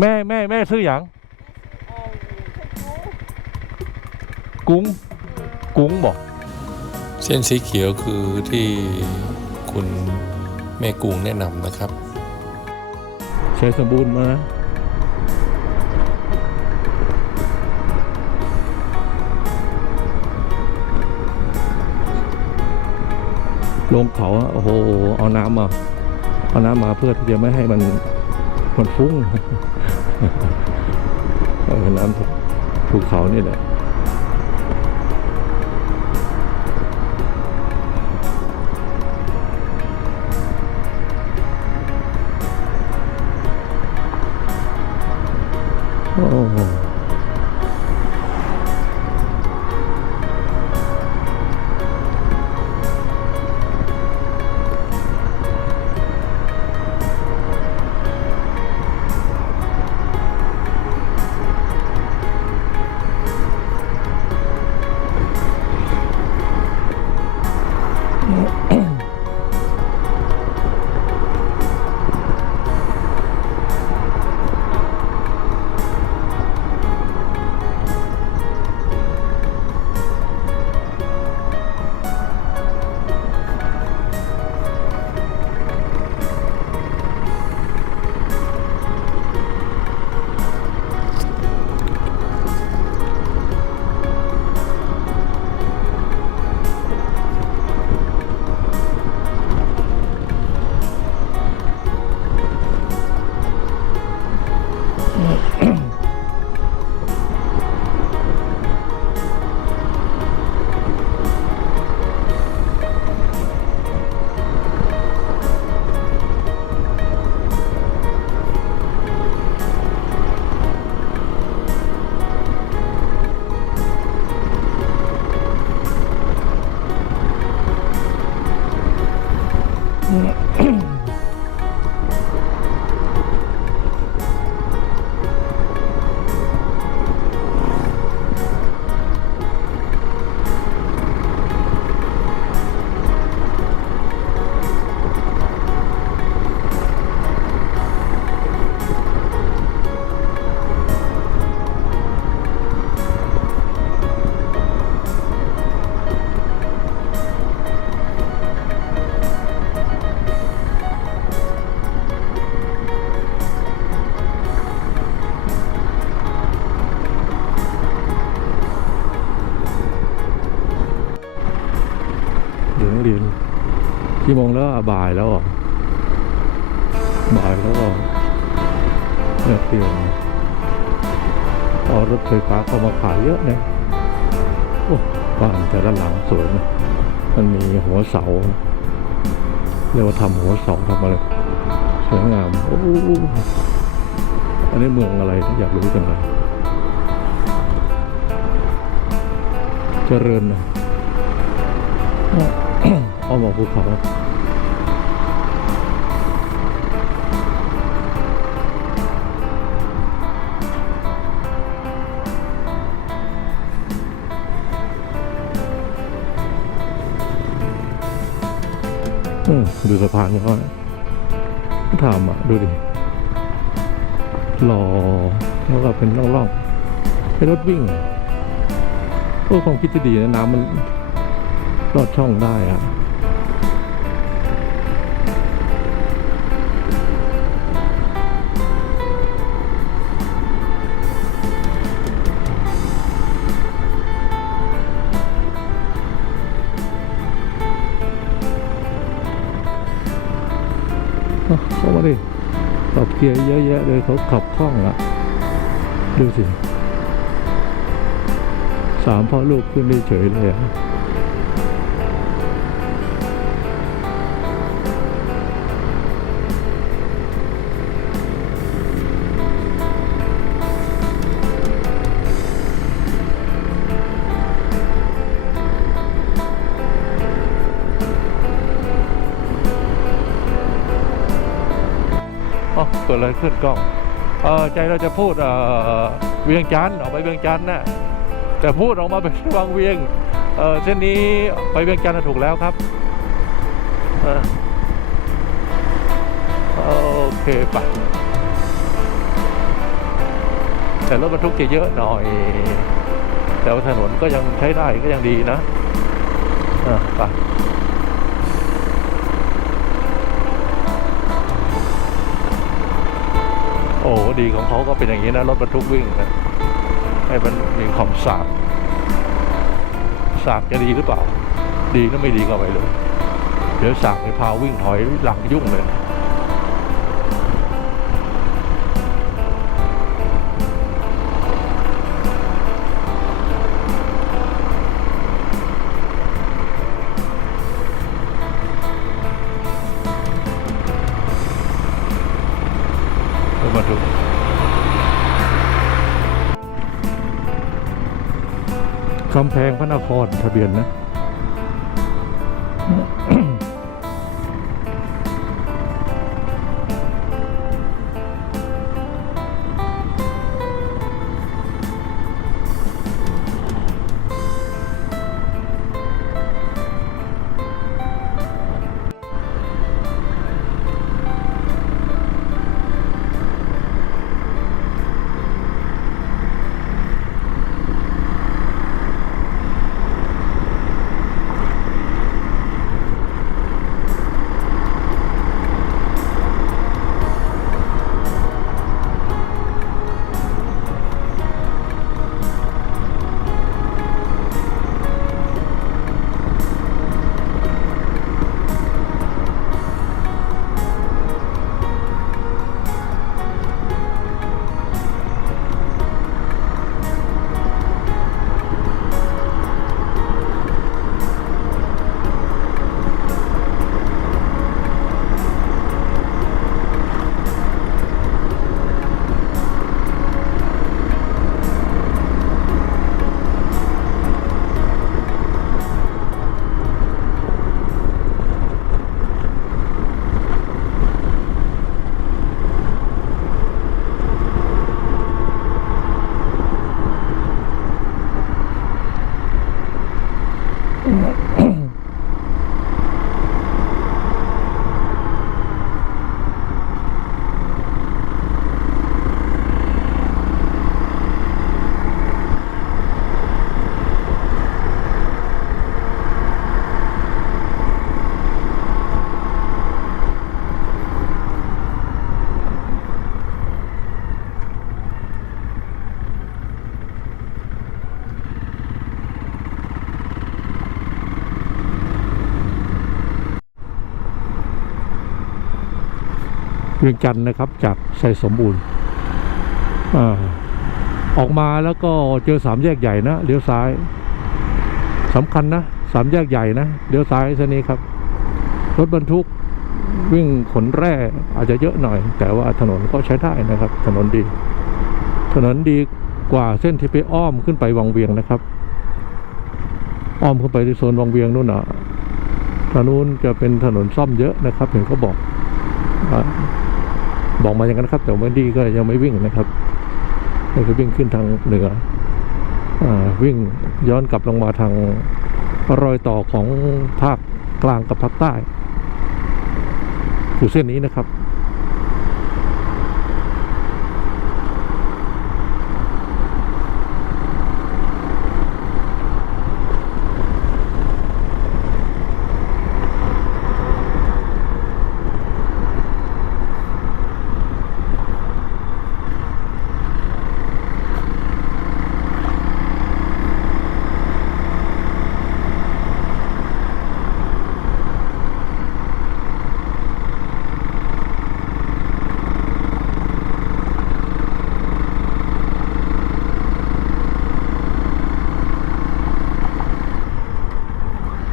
แม่ซื้ออย่างกุ้งบอกเส้นสีเขียวคือที่คุณแม่กุ้งแนะนำนะครับใช้สมบูรณ์มานะลงเขาโอ้โหเอาน้ำมาเพื่อที่จะไม่ให้มันฟุ้ง น้ำภูเขานี่แหละโอ้โหเรียนกี่โมงแล้วบ่ายแล้วบ่ายแล้วก็เที่ยวรถไฟฟ้าเข้ามาขายเยอะเนี่ยโอ้บ้านแต่ละหลังสวยนะมันมีหัวเสาเรียกว่าทำหัวเสาทำอะไรสวยงามโอ้อันนี้เมืองอะไรอยากรู้จังเลยเจริญนะเอามาภูเขาดูสะพานเขาทำดูดิหล่อแล้วก็เป็นร่องๆเป็นรถวิ่งความคิดที่ดีนะน้ำมันลอดช่องได้เข้ามาดิขับเกียร์เยอะแยะเลยเขาขับคล่องดูสิ3 พ่อลูกขึ้นได้เฉยเลยเกิดอะไรขึ้นกล้องใจเราจะพูดเวียงจันทร์ออกไปเวียงจันทร์นะแต่พูดออกมาเป็นวังเวียงเส้นนี้ไปเวียงจันทร์ถูกแล้วครับโอเคไป แต่รถบรรทุกจะเยอะหน่อย แต่ว่าถนนก็ยังใช้ได้ก็ยังดีนะไปโอ้ดีของเขาก็เป็นอย่างนี้นะรถบรรทุกวิ่งนะให้มันมีความสากจะดีหรือเปล่าดีหรือไม่ดีก็ไม่รู้เดี๋ยวสากในพาวิ่งถอยหลังยุ่งเลยมาดูกำแพงพระนครทะเบียนนะ เวียงจันทร์นะครับจากชัยสมบูรณ์ออกมาแล้วก็เจอสามแยกใหญ่นะเลี้ยวซ้ายสำคัญนะสามแยกใหญ่นะเลี้ยวซ้ายเส้นนี้ครับรถบรรทุกวิ่งขนแร่อาจจะเยอะหน่อยแต่ว่าถนนก็ใช้ได้นะครับถนนดีกว่าเส้นที่ไปอ้อมขึ้นไปวังเวียงนะครับอ้อมขึ้นไปที่โซนวังเวียงนู่นน่ะถนนจะเป็นถนนซ่อมเยอะนะครับเห็นเขาบอกมาอย่างนั้นครับแต่วันดีก็ยังไม่วิ่งนะครับก็คือวิ่งขึ้นทางเหนือวิ่งย้อนกลับลงมาทางรอยต่อของภาคกลางกับภาคใต้คือเส้นนี้นะครับ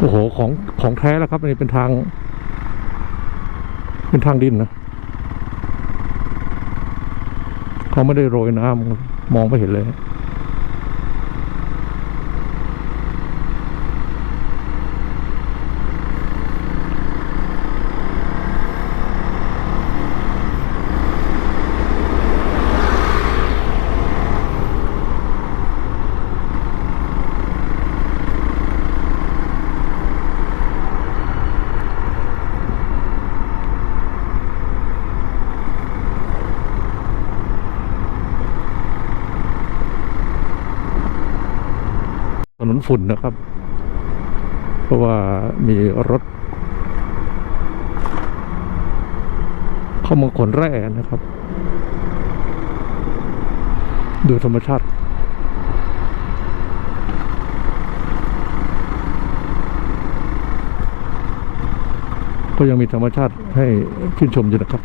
โอ้โหของแท้แล้วครับอันนี้เป็นทางดินนะเขาไม่ได้โรยน้ำมองไม่เห็นเลย ฝุ่นนะครับ เพราะว่ามีรถเข้ามาขนแร่นะครับ ดูธรรมชาติก็ยังมีธรรมชาติให้ชื่นชมอยู่นะครับ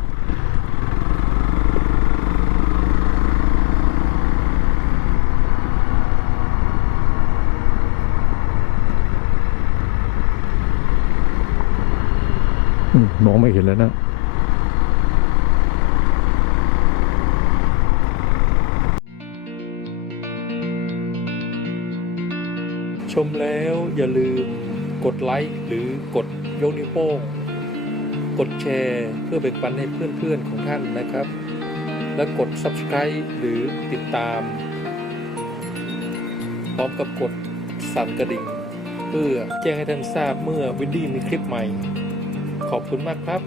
มองไม่เห็นเลยนะชมแล้วอย่าลืมกดไลค์หรือกดยกนิ้วโป้งกดแชร์เพื่อแบ่งปันให้เพื่อนๆของท่านนะครับ และกด Subscribe หรือติดตามพร้อมกับกดสั่นกระดิ่งเพื่อแจ้งให้ท่านทราบเมื่อวินดี้มีคลิปใหม่ขอบคุณมากครับ